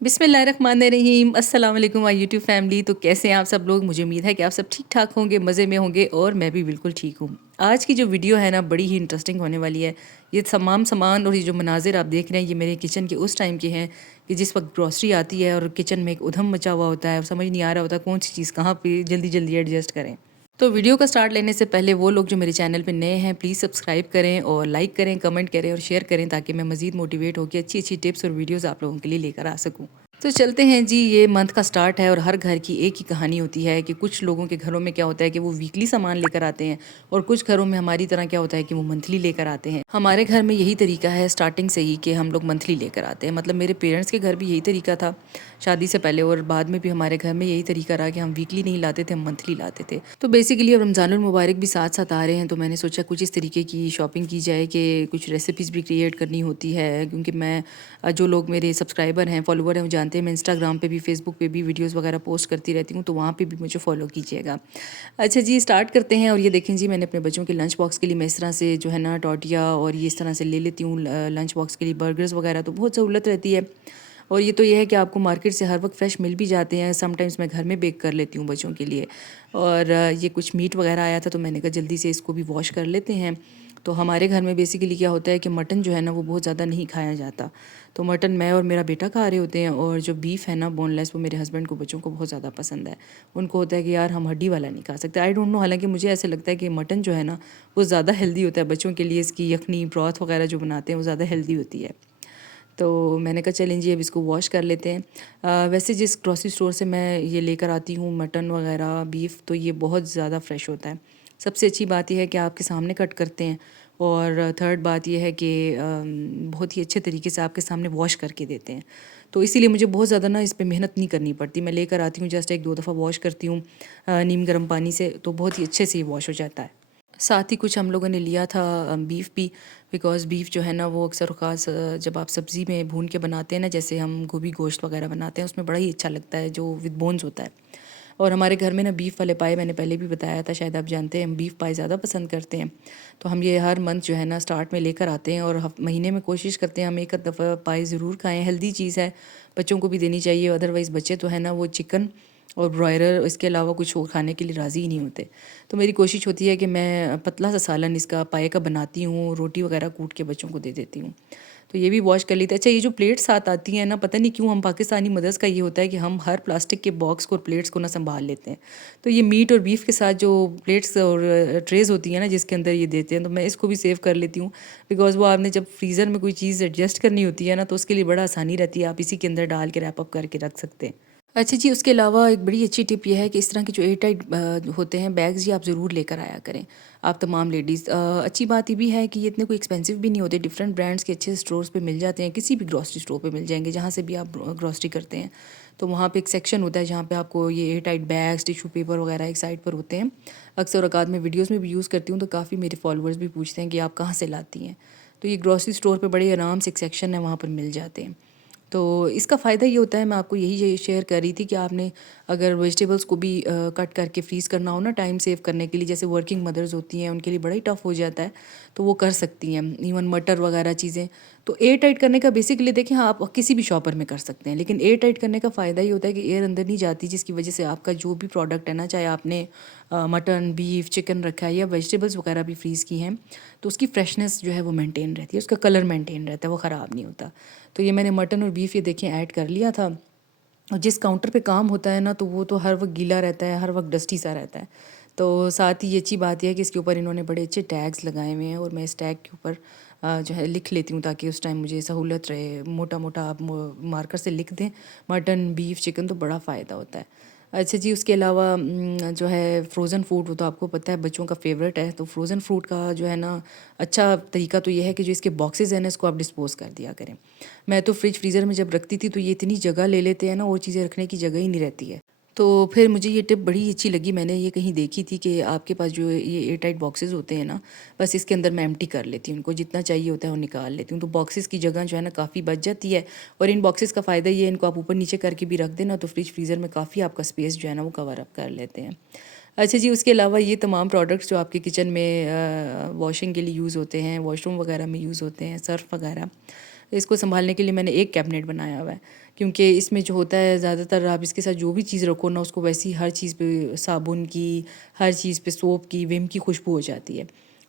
बिस्मिल्लाहिर्रहमानिर्रहीम। अस्सलाम वालेकुम माय यूट्यूब फैमिली। तो कैसे हैं आप सब लोग? मुझे उम्मीद है कि आप सब ठीक ठाक होंगे, मज़े में होंगे और मैं भी बिल्कुल ठीक हूँ। आज की जो वीडियो है ना बड़ी ही इंटरेस्टिंग होने वाली है। ये तमाम सामान और ये जो मनाजिर आप देख रहे हैं ये मेरे किचन के उस टाइम के हैं कि जिस वक्त ग्रॉसरी आती है और किचन में एक उधम मचा हुआ होता है और समझ नहीं आ रहा होता कौन सी चीज़ कहाँ पे जल्दी जल्दी एडजस्ट करें। तो वीडियो का स्टार्ट लेने से पहले वो लोग जो मेरे चैनल पे नए हैं प्लीज़ सब्सक्राइब करें और लाइक करें, कमेंट करें और शेयर करें ताकि मैं मज़ीद मोटिवेट होकर अच्छी अच्छी टिप्स और वीडियोस आप लोगों के लिए लेकर आ सकूं। तो चलते हैं जी। ये मंथ का स्टार्ट है और हर घर की एक ही कहानी होती है कि कुछ लोगों के घरों में क्या होता है कि वो वीकली सामान लेकर आते हैं और कुछ घरों में हमारी तरह क्या होता है कि वो मंथली लेकर आते हैं। हमारे घर में यही तरीका है स्टार्टिंग से ही कि हम लोग मंथली लेकर आते हैं। मतलब मेरे पेरेंट्स के घर भी यही तरीका था शादी से पहले और बाद में भी हमारे घर में यही तरीका रहा कि हम वीकली नहीं लाते थे, हम मंथली लाते थे। तो बेसिकली अब रमज़ानुल मुबारक भी साथ साथ आ रहे हैं तो मैंने सोचा कुछ इस तरीके की शॉपिंग की जाए कि कुछ रेसिपीज़ भी क्रिएट करनी होती है क्योंकि मैं जो लोग मेरे सब्सक्राइबर हैं, फॉलोवर हैं, वो जानते हैं मैं इंस्टाग्राम पे भी, फेसबुक पे भी वीडियोस वगैरह पोस्ट करती रहती हूँ, तो वहाँ पे भी मुझे फॉलो कीजिएगा। अच्छा जी, स्टार्ट करते हैं। और ये देखें जी, मैंने अपने बच्चों के लंच बॉक्स के लिए मैं इस तरह से जो है ना टॉटिया और ये इस तरह से ले लेती हूँ लंच बॉक्स के लिए बर्गर्स वगैरह, तो बहुत सहूलत रहती है। और ये तो ये है कि आपको मार्केट से हर वक्त फ्रेश मिल भी जाते हैं। समटाइम्स मैं घर में बेक कर लेती हूँ बच्चों के लिए। और ये कुछ मीट वगैरह आया था तो मैंने कहा जल्दी से इसको भी वॉश कर लेते हैं। तो हमारे घर में बेसिकली क्या होता है कि मटन जो है ना वो बहुत ज़्यादा नहीं खाया जाता। तो मटन मैं और मेरा बेटा खा रहे होते हैं और जो बीफ है ना बोनलेस, वो मेरे हस्बैंड को, बच्चों को बहुत ज़्यादा पसंद है। उनको होता है कि यार हम हड्डी वाला नहीं खा सकते। आई डोंट नो, हालांकि मुझे ऐसे लगता है कि मटन जो है ना वो ज़्यादा हेल्दी होता है बच्चों के लिए। इसकी यखनी ब्रॉथ वगैरह जो बनाते हैं वो ज़्यादा हेल्दी होती है। तो मैंने कहा चलें जी अब इसको वॉश कर लेते हैं। वैसे जिस ग्रॉसरी स्टोर से मैं ये लेकर आती हूँ मटन वगैरह बीफ, तो ये बहुत ज़्यादा फ्रेश होता है। सबसे अच्छी बात यह है कि आपके सामने कट करते हैं और थर्ड बात यह है कि बहुत ही अच्छे तरीके से आपके सामने वॉश करके देते हैं। तो इसीलिए मुझे बहुत ज़्यादा ना इस पे मेहनत नहीं करनी पड़ती। मैं लेकर आती हूँ, जस्ट एक दो दफ़ा वॉश करती हूँ नीम गर्म पानी से, तो बहुत ही अच्छे से ये वॉश हो जाता है। साथ ही कुछ हम लोगों ने लिया था बीफ भी, बिकॉज़ बीफ जो है ना वो अक्सर ख़ास जब आप सब्ज़ी में भून के बनाते हैं ना, जैसे हम गोभी गोश्त वगैरह बनाते हैं, उसमें बड़ा ही अच्छा लगता है जो विद बोन्स होता है। और हमारे घर में ना बीफ वाले पाए, मैंने पहले भी बताया था, शायद आप जानते हैं, हम बीफ पाए ज़्यादा पसंद करते हैं। तो हम ये हर मंथ जो है ना स्टार्ट में लेकर आते हैं और महीने में कोशिश करते हैं हम एक आध दफ़ा पाए ज़रूर खाएँ। हेल्दी चीज़ है, बच्चों को भी देनी चाहिए। अदरवाइज़ बच्चे तो है ना वो चिकन और ब्रॉयलर इसके अलावा कुछ और खाने के लिए राज़ी ही नहीं होते। तो मेरी कोशिश होती है कि मैं पतला सा सालन इसका पाए का बनाती हूँ, रोटी वगैरह कूट के बच्चों को दे देती हूँ। तो ये भी वॉश कर लेते हैं। अच्छा, ये जो प्लेट्स साथ आती हैं ना, पता नहीं क्यों हम पाकिस्तानी मदर्स का ये होता है कि हम हर प्लास्टिक के बॉक्स को और प्लेट्स को ना संभाल लेते हैं। तो ये मीट और बीफ के साथ जो प्लेट्स और ट्रेज़ होती हैं ना जिसके अंदर ये देते हैं, तो मैं इसको भी सेव कर लेती हूँ। बिकॉज़ वो आपने जब फ्रीज़र में कोई चीज़ एडजस्ट करनी होती है ना तो उसके लिए बड़ा आसानी रहती है, आप इसी के अंदर डाल के रैप अप करके रख सकते हैं। अच्छा जी, उसके अलावा एक बड़ी अच्छी टिप ये है कि इस तरह के जो एयर टाइट होते हैं बैग्स, ये आप ज़रूर लेकर आया करें, आप तमाम लेडीज़। अच्छी बात ये भी है कि ये इतने कोई एक्सपेंसिव भी नहीं होते, डिफरेंट ब्रांड्स के अच्छे स्टोर्स पे मिल जाते हैं, किसी भी ग्रॉसरी स्टोर पे मिल जाएंगे जहाँ से भी आप ग्रॉसरी करते हैं। तो वहाँ पे एक सेक्शन होता है जहाँ पे आपको ये air tight bags, tissue paper वगैरह एक साइड पर होते हैं। अक्सर औकात में वीडियोज़ में भी यूज़ करती हूँ तो काफ़ी मेरे फॉलोअर्स भी पूछते हैं कि आप कहाँ से लाती हैं। तो ये ग्रॉसरी स्टोर पर बड़े आराम से एक सेक्शन है, वहाँ पर मिल जाते हैं। तो इसका फ़ायदा ये होता है, मैं आपको यही शेयर कर रही थी कि आपने अगर वेजिटेबल्स को भी कट करके फ्रीज़ करना हो ना टाइम सेव करने के लिए, जैसे वर्किंग मदर्स होती हैं उनके लिए बड़ा ही टफ़ हो जाता है, तो वो कर सकती हैं। इवन मटर वगैरह चीज़ें तो एयर टाइट करने का बेसिकली देखें, हाँ आप किसी भी शॉपर में कर सकते हैं, लेकिन एयर टाइट करने का फ़ायदा ये होता है कि एयर अंदर नहीं जाती, जिसकी वजह से आपका जो भी प्रोडक्ट है ना, चाहे आपने मटन बीफ चिकन रखा है या वेजिटेबल्स वगैरह भी फ्रीज़ की हैं, तो उसकी फ्रेशनेस जो है वो मेंटेन रहती है, उसका कलर मेंटेन रहता है, वो ख़राब नहीं होता। तो ये मैंने मटन और बीफ ये देखें ऐड कर लिया था। और जिस काउंटर पे काम होता है ना तो वो तो हर वक्त गीला रहता है, हर वक्त डस्टी सा रहता है। तो साथ ही ये अच्छी बात यह है कि इसके ऊपर इन्होंने बड़े अच्छे टैग्स लगाए हुए हैं और मैं इस टैग के ऊपर जो है लिख लेती हूँ ताकि उस टाइम मुझे सहूलत रहे। मोटा मोटा आप मार्कर से लिख दें मटन बीफ चिकन, तो बड़ा फ़ायदा होता है। अच्छा जी, उसके अलावा जो है फ्रोज़न फूड, वो तो आपको पता है बच्चों का फेवरेट है। तो फ्रोज़न फूड का जो है ना अच्छा तरीका तो ये है कि जो इसके बॉक्सेस हैं ना इसको आप डिस्पोज़ कर दिया करें। मैं तो फ्रिज फ्रीज़र में जब रखती थी तो ये इतनी जगह ले लेते हैं ना, और चीज़ें रखने की जगह ही नहीं रहती है। तो फिर मुझे ये टिप बड़ी अच्छी लगी, मैंने ये कहीं देखी थी कि आपके पास जो ये एयर टाइट बॉक्सेस होते हैं ना, बस इसके अंदर मैं एम्प्टी कर लेती हूँ, उनको जितना चाहिए होता है वो निकाल लेती हूँ, तो बॉक्सेस की जगह जो है ना काफ़ी बच जाती है। और इन बॉक्सेस का फ़ायदा ये है, इनको आप ऊपर नीचे करके भी रख देना तो फ्रिज फ्रीज़र में काफ़ी आपका स्पेस जो है ना वो कवर अप कर लेते हैं। अच्छा जी, उसके अलावा ये तमाम प्रोडक्ट्स जो आपके किचन में वॉशिंग के लिए यूज़ होते हैं, वॉशरूम वगैरह में यूज़ होते हैं, सर्फ वगैरह, इसको सँभालने के लिए मैंने एक कैबिनेट बनाया हुआ है क्योंकि इसमें जो होता है ज़्यादातर आप इसके साथ जो भी चीज़ रखो ना उसको वैसी हर चीज़ पे साबुन की, हर चीज़ पे सोप की, विम की खुशबू हो जाती है।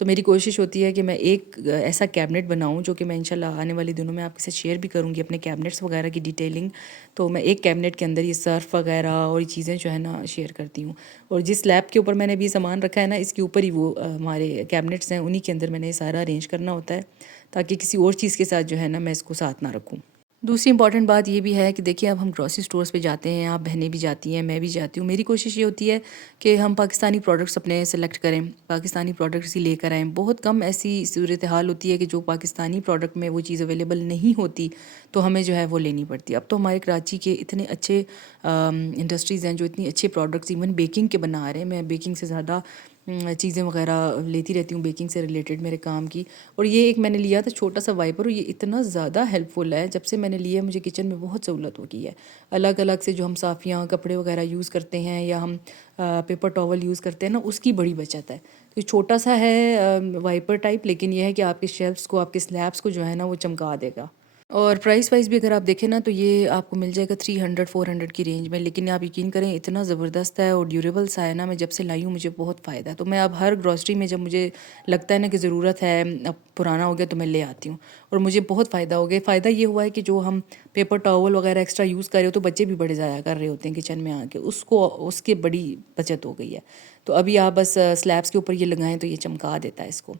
तो मेरी कोशिश होती है कि मैं एक ऐसा कैबिनेट बनाऊं जो कि मैं इंशाल्लाह आने वाले दिनों में आपके साथ शेयर भी करूंगी अपने कैबिनेट्स वगैरह की डिटेलिंग। तो मैं एक कैबिनेट के अंदर ये सर्फ वगैरह और ये चीज़ें जो है ना शेयर करती हूँ। और जिस स्लैब के ऊपर मैंने अभी सामान रखा है ना इसके ऊपर ही वो हमारे कैबिनेट्स हैं, उन्हीं के अंदर मैंने ये सारा अरेंज करना होता है ताकि किसी और चीज़ के साथ जो है ना मैं इसको साथ ना रखूँ। दूसरी इंपॉर्टेंट बात ये भी है कि देखिए अब हम ग्रॉसरी स्टोर्स पे जाते हैं, आप बहनें भी जाती हैं, मैं भी जाती हूँ। मेरी कोशिश ये होती है कि हम पाकिस्तानी प्रोडक्ट्स अपने सेलेक्ट करें, पाकिस्तानी प्रोडक्ट्स ही लेकर आएँ। बहुत कम ऐसी सूरत हाल होती है कि जो पाकिस्तानी प्रोडक्ट में वो चीज़ अवेलेबल नहीं होती, तो हमें जो है वो लेनी पड़ती है। अब तो हमारे कराची के इतने अच्छे इंडस्ट्रीज़ हैं जो इतनी अच्छे प्रोडक्ट्स इवन बेकिंग के बना रहे हैं। मैं बेकिंग से ज़्यादा चीज़ें वगैरह लेती रहती हूँ बेकिंग से रिलेटेड मेरे काम की। और ये एक मैंने लिया था छोटा सा वाइपर, और ये इतना ज़्यादा हेल्पफुल है। जब से मैंने लिया मुझे किचन में बहुत सहूलत हो गई है। अलग अलग से जो हम साफ़ियाँ कपड़े वगैरह यूज़ करते हैं या हम पेपर टॉवल यूज़ करते हैं ना, उसकी बड़ी बचत है। तो ये छोटा सा है वाइपर टाइप, लेकिन यह है कि आपके शेल्फ्स को, आपके स्लैब्स को जो है ना वो चमका देगा। और प्राइस वाइज़ भी अगर आप देखें ना तो ये आपको मिल जाएगा 300-400 की रेंज में। लेकिन आप यकीन करें इतना ज़बरदस्त है और ड्यूरेबल सा है ना, मैं जब से लाई हूँ मुझे बहुत फ़ायदा है। तो मैं अब हर ग्रॉसरी में जब मुझे लगता है ना कि ज़रूरत है, अब पुराना हो गया तो मैं ले आती हूँ। और मुझे बहुत फ़ायदा हो गया। फ़ायदा ये हुआ है कि जो हम पेपर टॉवल वगैरह एक्स्ट्रा यूज़ कर रहे हो तो बच्चे भी बड़े ज़ाया कर रहे होते हैं किचन में आके, उसको उसकी बड़ी बचत हो गई है। तो अभी आप बस स्लैब्स के ऊपर ये लगाएं तो ये चमका देता है इसको।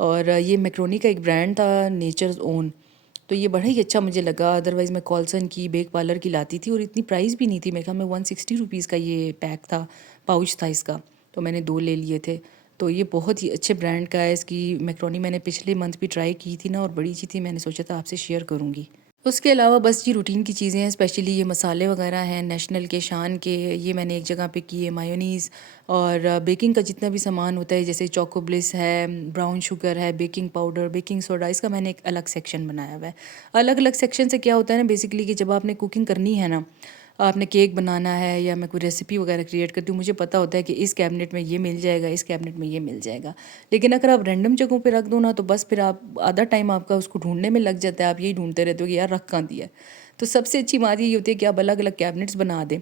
और ये मैक्रोनी का एक ब्रांड था, नेचर्स ओन। तो ये बड़ा ही अच्छा मुझे लगा। अदरवाइज़ मैं कॉल्सन की, बेक पार्लर की लाती थी और इतनी प्राइस भी नहीं थी। मेरे ख्याल में 160 रुपीज़ का ये पैक था, पाउच था इसका। तो मैंने 2 ले लिए थे। तो ये बहुत ही अच्छे ब्रांड का है। इसकी मैक्रोनी मैंने पिछले मंथ भी ट्राई की थी ना और बड़ी अच्छी थी, मैंने सोचा था आपसे शेयर करूँगी। उसके अलावा बस ये रूटीन की चीज़ें हैं, स्पेशली ये मसाले वगैरह हैं नेशनल के, शान के, ये मैंने एक जगह पे किए। मायोनीज़ और बेकिंग का जितना भी सामान होता है, जैसे चोको ब्लिस है, ब्राउन शुगर है, बेकिंग पाउडर, बेकिंग सोडा, इसका मैंने एक अलग सेक्शन बनाया हुआ है। अलग अलग सेक्शन से क्या होता है ना बेसिकली कि जब आपने कुकिंग करनी है ना, आपने केक बनाना है या मैं कोई रेसिपी वगैरह क्रिएट करती हूँ, मुझे पता होता है कि इस कैबिनेट में ये मिल जाएगा, इस कैबिनेट में ये मिल जाएगा। लेकिन अगर आप रैंडम जगहों पे रख दो ना तो बस फिर आप आधा टाइम आपका उसको ढूंढने में लग जाता है। आप यही ढूंढते रहते हो कि यार रख कहाँ दिया है। तो सबसे अच्छी बात ये होती है कि आप अलग अलग कैबिनेट्स बना दें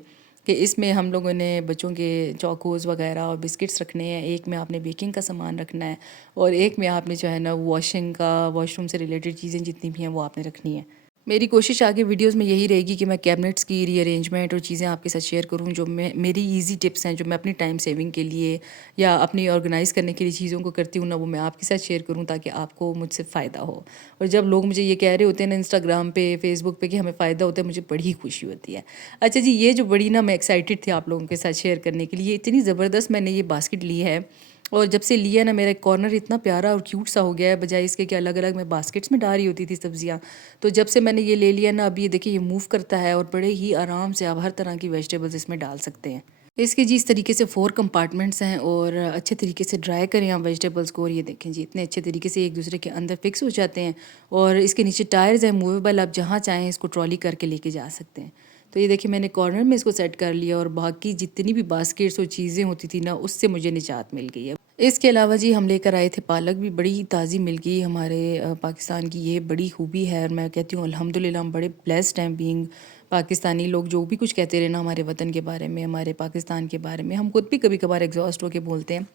कि इसमें हम लोगों ने बच्चों के चौकोज़ वगैरह और बिस्किट्स रखने हैं, एक में आपने बेकिंग का सामान रखना है और एक में आपने जो है ना वॉशिंग का, वॉशरूम से रिलेटेड चीज़ें जितनी भी हैं वो आपने रखनी है। मेरी कोशिश आगे वीडियोस में यही रहेगी कि मैं कैबिनेट्स की रीअरेंजमेंट और चीज़ें आपके साथ शेयर करूं जो मैं, मेरी इजी टिप्स हैं जो मैं अपनी टाइम सेविंग के लिए या अपनी ऑर्गेनाइज़ करने के लिए चीज़ों को करती हूँ ना, वो मैं आपके साथ शेयर करूं ताकि आपको मुझसे फ़ायदा हो। और जब लोग मुझे ये कह रहे होते हैं ना इंस्टाग्राम पे, फेसबुक पे कि हमें फ़ायदा होता है, मुझे बड़ी खुशी होती है। अच्छा जी, ये जो बड़ी ना मैं एक्साइटेड थी आप लोगों के साथ शेयर करने के लिए, इतनी ज़बरदस्त मैंने ये बास्केट ली है। और जब से लिया ना मेरा कॉर्नर इतना प्यारा और क्यूट सा हो गया है, बजाय इसके कि अलग अलग मैं बास्केट्स में डाल रही होती थी सब्जियां। तो जब से मैंने ये ले लिया ना, अब ये देखिए ये मूव करता है और बड़े ही आराम से आप हर तरह की वेजिटेबल्स इसमें डाल सकते हैं। इसके जी इस तरीके से 4 कंपार्टमेंट्स हैं और अच्छे तरीके से ड्राई करें आप वेजिटेबल्स को, और ये देखें जी इतने अच्छे तरीके से एक दूसरे के अंदर फिक्स हो जाते हैं। और इसके नीचे टायर्स हैं मूवेबल, आप जहाँ चाहें इसको ट्रॉली करके लेके जा सकते हैं। तो ये देखिए मैंने कॉर्नर में इसको सेट कर लिया और बाकी जितनी भी बास्केट्स और चीज़ें होती थी ना उससे मुझे निजात मिल गई है। इसके अलावा जी हम लेकर आए थे पालक, भी बड़ी ताज़ी मिल गई हमारे पाकिस्तान की, ये बड़ी खूबी है। और मैं कहती हूँ अल्हम्दुलिल्लाह हम बड़े ब्लेस्ड हैं बीइंग पाकिस्तानी लोग। जो भी कुछ कहते रहे ना हमारे वतन के बारे में, हमारे पाकिस्तान के बारे में, हम खुद भी कभी कभार एग्जॉस्ट होकर बोलते हैं।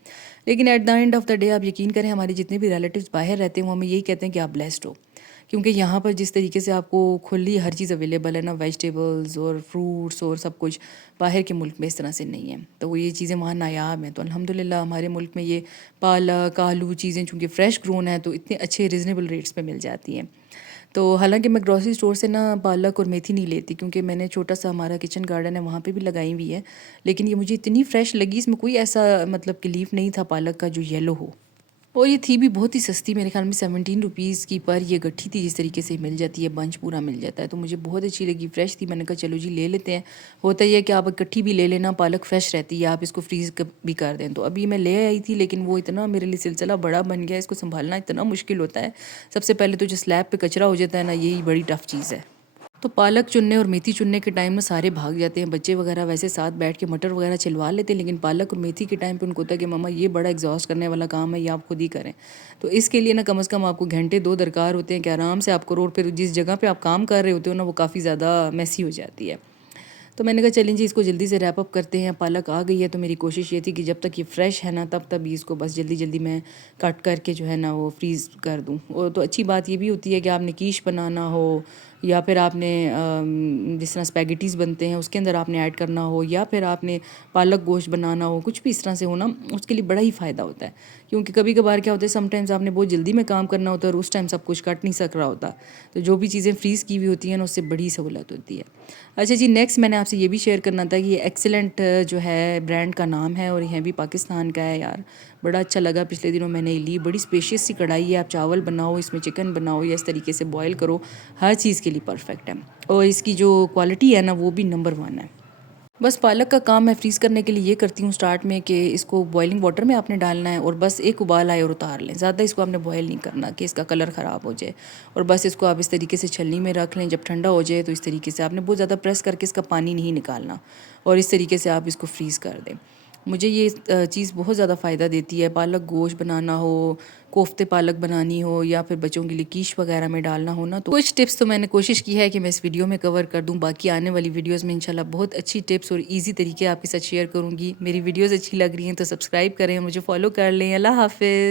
लेकिन at the end of the day आप यकीन करें हमारे जितने भी रिलेटिव्स बाहर रहते हैं वो हमें यही कहते हैं कि आप ब्लेस्ड हो। क्योंकि यहाँ पर जिस तरीके से आपको खुली हर चीज़ अवेलेबल है ना, वेजिटेबल्स और फ्रूट्स और सब कुछ, बाहर के मुल्क में इस तरह से नहीं है। तो वो ये चीज़ें वहाँ नायाब हैं। तो अल्हम्दुलिल्लाह हमारे मुल्क में ये पालक, आलू चीज़ें चूँकि फ़्रेश ग्रोन है तो इतने अच्छे रिजनेबल रेट्स पे मिल जाती हैं। तो हालांकि मैं ग्रॉसरी स्टोर से ना पालक और मेथी नहीं लेती क्योंकि मैंने छोटा सा हमारा किचन गार्डन है वहाँ पे भी लगाई हुई है। लेकिन ये मुझे इतनी फ्रेश लगी, इसमें कोई ऐसा मतलब कि लीफ नहीं था पालक का जो येलो हो। और ये थी भी बहुत ही सस्ती, मेरे ख्याल में 17 रुपीज़ की पर ये गट्ठी थी। जिस तरीके से मिल जाती है, बंच पूरा मिल जाता है, तो मुझे बहुत अच्छी लगी, फ्रेश थी। मैंने कहा चलो जी ले लेते हैं। होता ही है कि आप गट्ठी भी ले लेना, पालक फ्रेश रहती है, आप इसको फ्रीज़ भी कर दें। तो अभी मैं ले आई थी लेकिन वो इतना मेरे लिए सिलसिला बड़ा बन गया, इसको संभालना इतना मुश्किल होता है। सबसे पहले तो जो स्लैब पे कचरा हो जाता है ना, यही बड़ी टफ चीज़ है। तो पालक चुनने और मेथी चुनने के टाइम ना सारे भाग जाते हैं, बच्चे वगैरह वैसे साथ बैठ के मटर वगैरह छिलवा लेते हैं, लेकिन पालक और मेथी के टाइम पे उनको होता है कि मम्मा ये बड़ा एग्जॉस्ट करने वाला काम है, ये आप खुद ही करें। तो इसके लिए ना कम से कम आपको घंटे 2 दरकार होते हैं कि आराम से आप करो, और फिर जिस जगह पे आप काम कर रहे होते हो ना वो काफ़ी ज़्यादा मैसी हो जाती है। तो मैंने कहा चलें जी इसको जल्दी से रैप अप करते हैं। पालक आ गई है तो मेरी कोशिश ये थी कि जब तक ये फ्रेश है ना तब ही इसको बस जल्दी जल्दी मैं कट करके जो है ना वो फ्रीज़ कर दूँ। और तो अच्छी बात ये भी होती है कि आपने कीश बनाना हो या फिर आपने जिस तरह स्पैगेटीज़ बनते हैं उसके अंदर आपने ऐड करना हो, या फिर आपने पालक गोश्त बनाना हो, कुछ भी इस तरह से हो ना, उसके लिए बड़ा ही फ़ायदा होता है। क्योंकि कभी कभार क्या होता है, समटाइम्स आपने बहुत जल्दी में काम करना होता है और उस टाइम सब कुछ कट नहीं सक रहा होता, तो जो भी चीज़ें फ्रीज़ की हुई होती हैं ना उससे बड़ी सहूलत होती है। अच्छा जी, नेक्स्ट मैंने आपसे ये भी शेयर करना था कि ये एक्सीलेंट जो है ब्रांड का नाम है और यह भी पाकिस्तान का है यार। बड़ा अच्छा लगा, पिछले दिनों मैंने ली, बड़ी स्पेशियस सी कढ़ाई है, आप चावल बनाओ, इसमें चिकन बनाओ या इस तरीके से बॉयल करो, हर चीज़ के लिए परफेक्ट है। और इसकी जो क्वालिटी है ना वो भी नंबर 1 है। बस पालक का काम मैं फ्रीज़ करने के लिए ये करती हूँ स्टार्ट में कि इसको बॉइलिंग वाटर में आपने डालना है और बस एक उबाल आए और उतार लें। ज़्यादा इसको आपने बॉयल नहीं करना कि इसका कलर ख़राब हो जाए। और बस इसको आप इस तरीके से छलनी में रख लें, जब ठंडा हो जाए तो इस तरीके से आपने बहुत ज़्यादा प्रेस करके इसका पानी नहीं निकालना, और इस तरीके से आप इसको फ्रीज़ कर दें। मुझे ये चीज़ बहुत ज़्यादा फ़ायदा देती है। पालक गोश्त बनाना हो, कोफ्ते पालक बनानी हो, या फिर बच्चों के लिए कीश वगैरह में डालना हो ना, तो कुछ टिप्स तो मैंने कोशिश की है कि मैं इस वीडियो में कवर कर दूं। बाकी आने वाली वीडियोस में इंशाल्लाह बहुत अच्छी टिप्स और इजी तरीके आपके साथ शेयर करूंगी। मेरी वीडियोस अच्छी लग रही हैं तो सब्सक्राइब करें, मुझे फॉलो कर लें। अल्लाह हाफिज़।